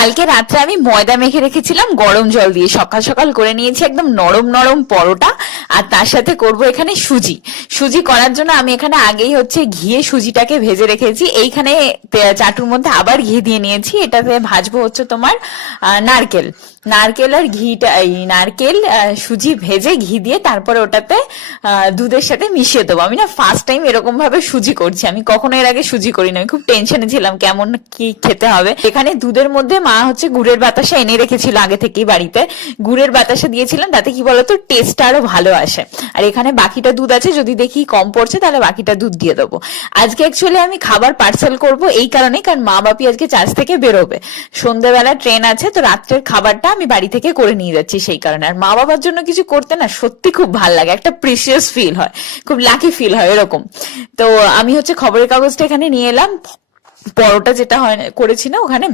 কালকে রাত্রে আমি ময়দা মেখে রেখেছিলাম গরম জল দিয়ে, সকাল সকাল করে নিয়েছি একদম নরম নরম পরোটা। আর তার সাথে করব এখানে সুজি। সুজি করার জন্য আমি এখানে আগেই হচ্ছে ঘিয়ে সুজিটাকে ভেজে রেখেছি। এইখানে চাটুর মধ্যে আবার ঘি দিয়ে নিয়েছি। এটাতে ভাজবো হচ্ছে তোমার নারকেল। নারকেল আর ঘিটা, এই নারকেল সুজি ভেজে ঘি দিয়ে তারপরে ওটাতে দুধের সাথে মিশিয়ে দেবো। আমি না ফার্স্ট টাইম এরকম ভাবে সুজি করছি, আমি কখনো এর আগে সুজি করি না। আমি খুব টেনশনে ছিলাম কেমন কি খেতে হবে। এখানে দুধের মধ্যে মা হচ্ছে গুড়ের বাতাসা এনে রেখেছিল আগে থেকেই বাড়িতে, গুড়ের বাতাসা দিয়েছিলাম, তাতে কি বলতো টেস্টটা আরো ভালো আসে। আর এখানে বাকিটা দুধ আছে, যদি দেখি কম পড়ছে তাহলে বাকিটা দুধ দিয়ে দেবো। আজকে অ্যাকচুয়ালি আমি খাবার পার্সেল করব এই কারণে, কারণ মা বাপি আজকে চার্চ থেকে বেরোবে, সন্ধ্যাবেলা ট্রেন আছে, তো রাত্রের খাবারটা আমি বাড়ি থেকে করে নিয়ে যাচ্ছি সেই কারণে। আর মা বাবার জন্য কিছু করতে না সত্যি খুব ভালো লাগে, একটা প্রিসিয়াস ফিল হয়, খুব লাকি ফিল হয় এরকম। তো আমি হচ্ছে খবরের কাগজটা এখানে নিয়ে এলাম, পরোটা যেটা হয় করেছি না ওখানে